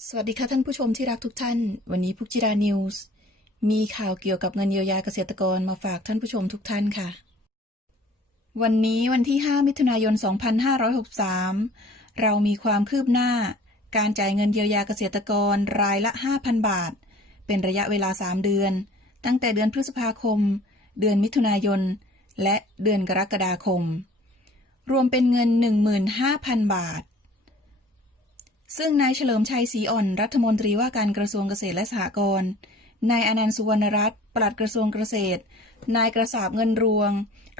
สวัสดีค่ะท่านผู้ชมที่รักทุกท่าน วันนี้พุกจิรานิวส์มีข่าวเกี่ยวกับเงินเยียวยาเกษตรกรมาฝากท่านผู้ชมทุกท่านค่ะ วันนี้วันที่ 5 มิถุนายน 2563 เรามีความคืบหน้า การจ่ายเงินเยียวยาเกษตรกรรายละ 5,000 บาท เป็นระยะเวลา 3 เดือน ตั้งแต่เดือนพฤษภาคม เดือนมิถุนายน และเดือนกรกฎาคม รวมเป็นเงิน 15,000 บาท ซึ่งนายเฉลิมชัยศรีอ่อนรัฐมนตรีว่าการกระทรวงเกษตรและสหกรณ์นายอนันต์สุวรรณรัตน์ปลัดกระทรวงเกษตร นายกระสาบเงินรวง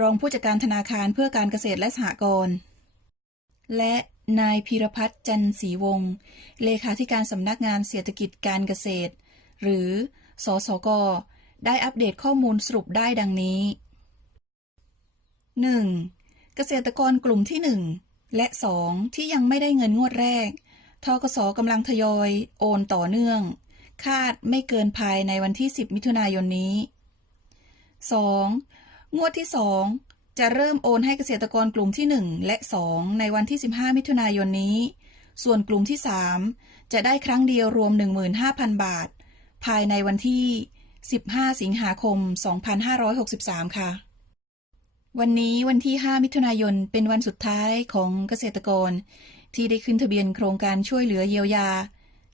รองผู้จัดการธนาคารเพื่อการเกษตรและสหกรณ์และนายพีรพัฒน์จันทร์ศรีวงศ์เลขาธิการสำนักงานเศรษฐกิจการเกษตร หรือ สสก ได้อัปเดตข้อมูลสรุปได้ดังนี้ 1. เกษตรกรกลุ่มที่ 1 และ 2 ที่ยังไม่ได้เงินงวดแรก ทกสกำลังทยอยโอนต่อเนื่อง คาดไม่เกินภายในวันที่ 10 มิถุนายนนี้ 2. งวดที่ 2 จะเริ่มโอนให้เกษตรกรกลุ่มที่ 1 และ 2 ในวันที่ 15 มิถุนายนนี้ ส่วนกลุ่มที่ 3 จะได้ครั้งเดียวรวม 15,000 บาท ภายในวันที่ 15 สิงหาคม 2563 ค่ะ วันนี้วันที่ 5 มิถุนายนเป็นวันสุดท้ายของเกษตรกร ที่ได้ขึ้นทะเบียนโครงการช่วยเหลือเยียวยา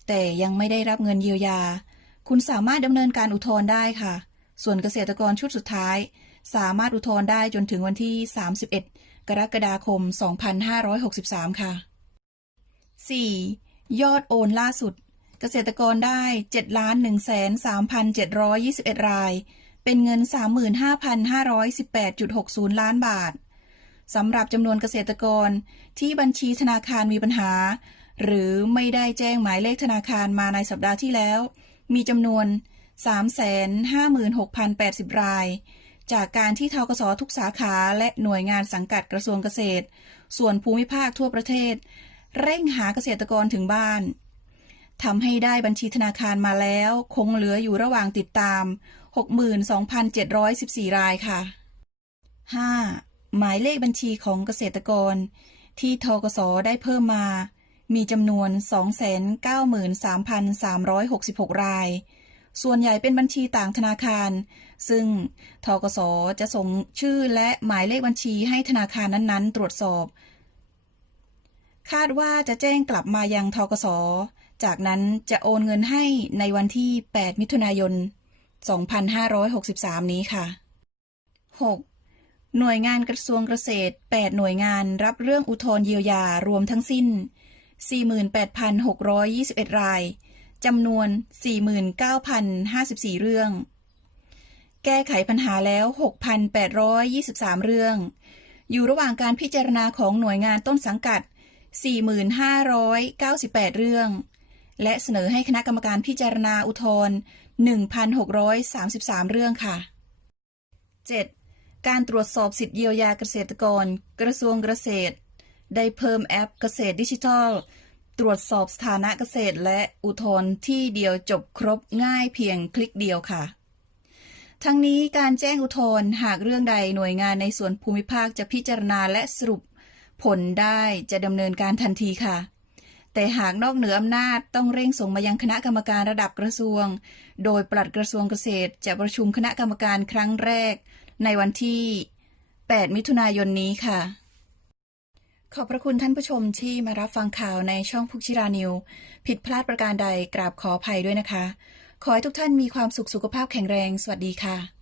แต่ยังไม่ได้รับเงินเยียวยา คุณสามารถดำเนินการอุทธรณ์ได้ค่ะ ส่วนเกษตรกรชุดสุดท้าย สามารถอุทธรณ์ได้จนถึงวันที่ 31 กรกฎาคม 2563 ค่ะ 4. ยอดโอนล่าสุด เกษตรกรได้ 7 1 3 7 2 1 ราย เป็นเงิน 35,518.60 ล้านบาท สำหรับจำนวนเกษตรกรที่บัญชีธนาคารมีปัญหา หรือไม่ได้แจ้งหมายเลขธนาคารมาในสัปดาห์ที่แล้ว มีจำนวน 356,080 ราย จากการที่ทกสทุกสาขาและหน่วยงานสังกัดกระทรวงเกษตร ส่วนภูมิภาคทั่วประเทศ เร่งหาเกษตรกรถึงบ้านทำให้ได้บัญชีธนาคารมาแล้ว คงเหลืออยู่ระหว่างติดตาม 62,714 รายค่ะ 5. หมายเลขบัญชีของเกษตรกร ที่ทกสได้เพิ่มมา มีจำนวน 293,366 ราย ส่วนใหญ่เป็นบัญชีต่างธนาคาร ซึ่งทกสจะส่งชื่อและหมายเลขบัญชีให้ธนาคารนั้นๆ ตรวจสอบ คาดว่าจะแจ้งกลับมายังทกสจากนั้นจะโอนเงินให้ในวันที่ 8 มิถุนายน 2563 นี้ค่ะ 6. หน่วยงานกระทรวงเกษตร 8 หน่วยงานรับเรื่องอุทธรณ์เยียวยารวมทั้งสิ้น 48,621 ราย จำนวน 49,054 เรื่อง แก้ไขปัญหาแล้ว 6,823 เรื่อง อยู่ระหว่างการพิจารณาของหน่วยงานต้นสังกัด 4,598 เรื่อง และเสนอให้คณะกรรมการพิจารณาอุทธรณ์1,633 เรื่องค่ะ 7. การตรวจสอบสิทธิเยียวยาเกษตรกร กระทรวงเกษตร ได้เพิ่มแอปเกษตรดิจิทัล ตรวจสอบสถานะเกษตรและอุทธรณ์ที่เดียวจบครบง่ายเพียงคลิกเดียวค่ะ ทั้งนี้การแจ้งอุทธรณ์หากเรื่องใดหน่วยงานในส่วนภูมิภาคจะพิจารณาและสรุปผลได้จะดำเนินการทันทีค่ะ แต่หากนอกเหนืออำนาจต้องเร่งส่งมายังคณะกรรมการระดับกระทรวง โดยปลัดกระทรวงเกษตรจะประชุมคณะกรรมการครั้งแรก ในวันที่ 8 มิถุนายนนี้ค่ะ ขอบพระคุณท่านผู้ชมที่มารับฟังข่าวในช่องพุกชิรานิว ผิดพลาดประการใดกราบขออภัยด้วยนะคะ ขอให้ทุกท่านมีความสุขสุขภาพแข็งแรง สวัสดีค่ะ